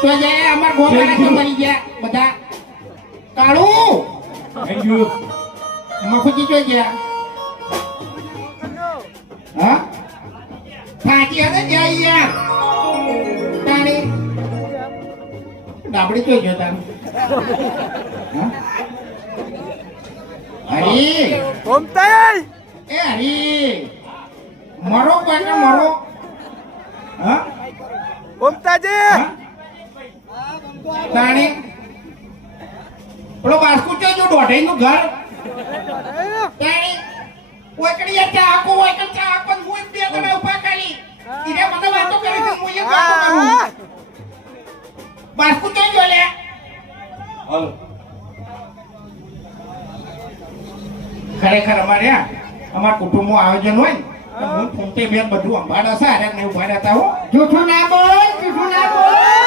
તો જાય અમાર ગોવાળા તો મરી ગયા બધા. કાળુ! થેન્ક યુ મફુજી જોઈ ગયા. હા? થાકી હતા ગયા યાર તાણી. ડાબડી જોઈ ગયો તાણ. હરી. એ હરી. મરો કોઈને મરો. હા? હા? તાણી પેલો વાસ્કુ છે જો દોઢાઈ નું ઘર. તાણી ઓકડી ચા આકો ઓકડી ચા આકો હું બે તમે ઊભા કરી. ઈને મને વાતો કરી કે હું એ વાતો કરું. વાસ્કુ છે જો લે હાલો. ખરેખર અમારે આ અમાર કુટુંબનું આયોજન હોય ને હું ફૂમતે બેન બધું અંભાડા છે ને ઊભા રહેતા હો જૂઠું ના બોલ જૂઠું ના બોલ.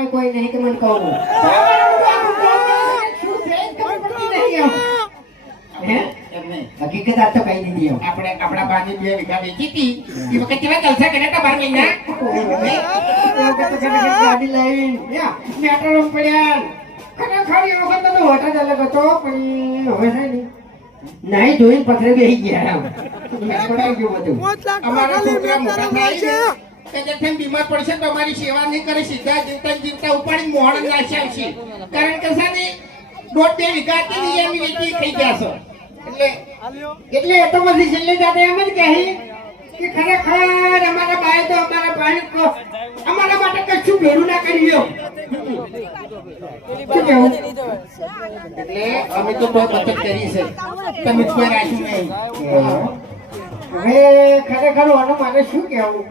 ખાવાય કોઈ નહીં તો મને કહું. હકીકત આ તો કહી દીધી આપણે આપણા બાની બે વીઘા વેચી હતી. એ વખત કેવા જલસા કર્યા હતા બાર મહિના? મેટ્રોમાં પડ્યા. ખરેખર એ વખત તો હોટલ અલગ હતો પણ હવે છે ને નાઈ જોઈને પથરે બેસી ગયા અમારા છોકરા મોટા થાય છે. કે જે થઈને બીમાર પડશે તો સેવા નહીં કરે, સીધા જીવતા જીવતા ઉપાડી મોહન નાસી આવશે. કારણ કે છે ને, દોઢ બે વીઘા હતી એમ વેચી ખાઈ ગયા એટલે એ તો બધી છેલ્લે જાતે ખરેખર અમારા અમારા માટે કશું ભેરું ના કરી એટલે અમે તો બહુ બચત કરી છે. ખરેખર મારે શું કહેવું?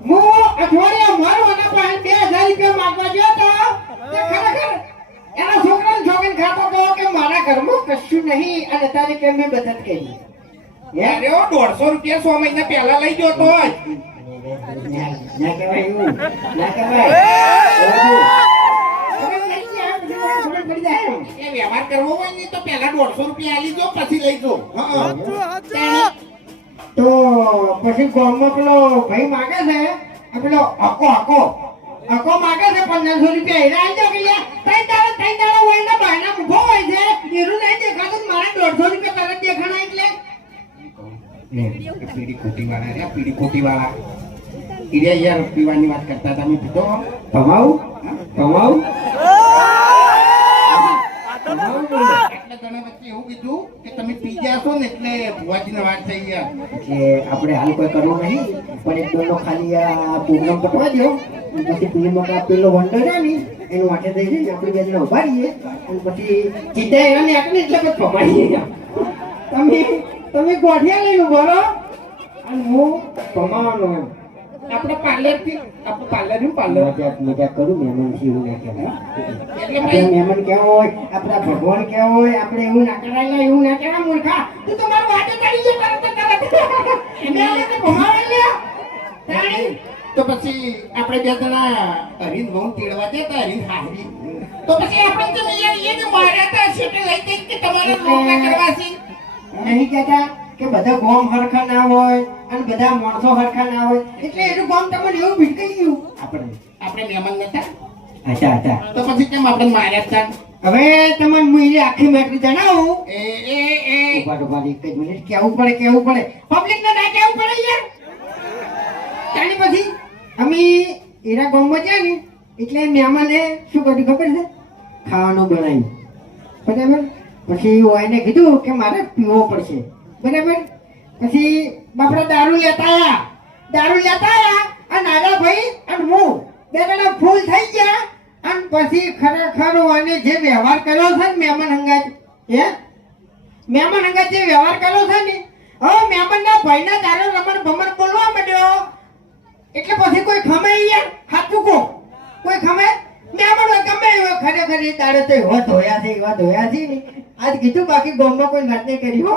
હું અઠવાડિયા મારો અને પાસે બે હજાર રૂપિયા માંગવા ગયો તો તે ખરેખર એના છોકરાને છોકરીને ખાતો હતો કે મારા ઘરમાં કશું નહીં અને તારી કેમ મેં બચત કરી? અરે ઓ દોઢસો રૂપિયા સો મહિના પહેલા લઈ ગયો તો ના કહેવાય એવું. ના વ્યવહાર કરવો હોય ને તો પેલા દોઢસો રૂપિયા આલી દો પછી લઈ દો હા. તો પછી ગામમાં પેલો ભાઈ માગે છે પેલો હકો હકો હકો માગે છે પંદરસો રૂપિયા. એના આવી જાવ કે ત્રણ દાડો ત્રણ દાડો હોય ને બહારના ઊભો હોય છે. એનું નહીં દેખાતું મારે દોઢસો રૂપિયા તરત દેખાણા એટલે. પીડી ખોટી વાળા રહ્યા પીડી ખોટી વાળા યાર પીવાની વાત કરતા હતા મેં પીધો કમાવું? કમાવું? એટલે તને વચ્ચે એવું કીધું પી ને એટલે ભુવાજીને વાત થઈ ગયા. કે આપણે હાલ કોઈ કરવું નહીં, પણ એક દોડનો ખાલી આ પ્રોગ્રામ પટવા દો પછી પેલી પેલો વંડર છે ને એનું માટે થઈ જઈને આપણે બે જણા ઊભા રહીએ. અને પછી સીધા એને આકને એટલે પછી પમાડીએ તમે તમે ગોઠિયા લઈને ઊભો રહો. અને હું કમાવાનો. એમ આપણે પાર્લરથી આપણે પાર્લર. નું પાર્લર મજાક મજાક કરું મહેમાન છે એવું ના કહેવાય. એટલે આપણે મહેમાન કેવા હોય? આપણા ભગવાન કેવા હોય? આપણે એવું ના કરાય એવું ના કહેવાય મૂર્ખા. તું તો મારું વાટે ચડી ગયો તરત તરત એને તો ભમાવે લે. તાણી તો પછી આપણે બે જણા હરીન બહુ તેડવા જતા હરીન હારી તો પછી આપણે તો યાર એ જ માર્યા હતા છે લઈ જઈ કે તમારે કરવા છે? નહીં કહેતા કે બધા ગોમ હરખા ના હોય. અને બધા માણસો હરખા ના હોય એટલે એનું કામ તમને એવું ભીટકાઈ ગયું. આપણે આપણે મહેમાન નતા? અચ્છા અચ્છા. તો પછી કેમ આપણે માર્યા હતા? હવે તમને હું એ આખી મેટરી જણાવું. એ એ એ. ઊભા ઊભા એક જ મિનિટ. કેવું પડે કેવું પડે. પબ્લિક ને ના કેવું પડે યાર. તાણી પછી? અમે એના ગામમાં ગયા ને એટલે મહેમાને શું કર્યું ખબર છે? ખાવાનું બનાવ્યું. બરાબર? પછી એને કીધું કે મારે પીવો પડશે. બરાબર? પછી બાપડા, દારૂ લેતા આયા. દારૂ લેતા આયા અને નાના ભાઈ અને હું. બે જણા ફૂલ થઈ ગયા અને પછી ખરેખર અને જે વ્યવહાર કર્યો છે ને મહેમાન હંગાત હે? મહેમાન અંગત જે વ્યવહાર કર્યો છે ને, હવે મહેમાનના ભાઈના દારૂ રમણ ભમણ બોલવા માંડ્યો. એટલે પછી કોઈ ખમે યાર સાચું કહો? કોઈ ખમે? મહેમાન ગમે એવો ખરેખર એ દાડે તો એવા ધોયા છે, એવા ધોયા છે ને. આજ કીધું બાકી ગામમાં કોઈ વાત કરી, હો.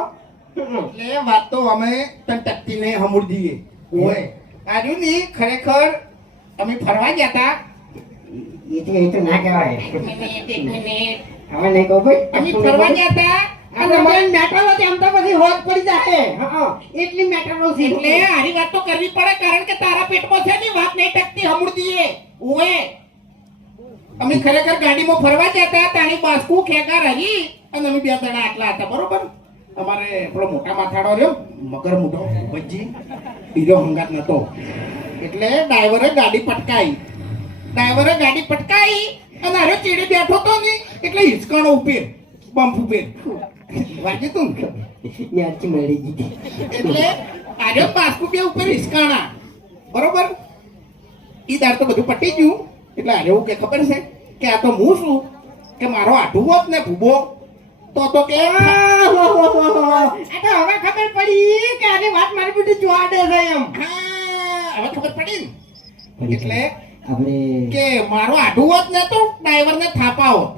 એટલે વાત તો અમે તન ટકતી હમુર દીએ ઓય. આજુ ની ખરેખર અમે ફરવા ગયા હતા એ તો એ તો ના કહેવાય. હવે નહીં કહું ભાઈ. અમે ફરવા ગયા હતા અને મને મેટરો છે તો પછી હોજ પડી જશે. હા એટલી મેટરો છે એટલે આની વાત તો કરવી પડે કારણ કે તારા પેટમાં છે ને વાત નહીં ટકતી હમુરદીએ ઓએ અમે ખરેખર ગાડીમાં ફરવા જતા તાણી બાસ્કુ ખેગાર રહી અને અમે બે જણા આટલા હતા બરોબર? અમારે પેલો મોટા માથાડો રહ્યો? મગર મોટો ભજી બીજો હંગાત નતો. એટલે ડ્રાઈવરે ગાડી પટકાઈ. ડ્રાઈવરે ગાડી પટકાઈ અને અરે ચીડી બેઠો તો નહીં એટલે હિંચકાણો ઉપેર બમ્પ ઉપેર વાગ્યું તું? મેળી યાદ મળી ગઈ એટલે આજે પાસકુ બે ઉપર હિંચકાણા. બરોબર? ઈ દાર તો બધું પટી ગયું. એટલે આજે એવું કે ખબર છે કે આ તો હું છું કે મારો આઠું હોત ને ભૂબો તો તો કે આ તો હવે ખબર પડી કે આની વાત મારી બધી જોવાડે છે એમ. હા હવે ખબર પડી એટલે આપણે કે મારો આઢું હોત ને તો ડ્રાઈવર ને થાપા હોત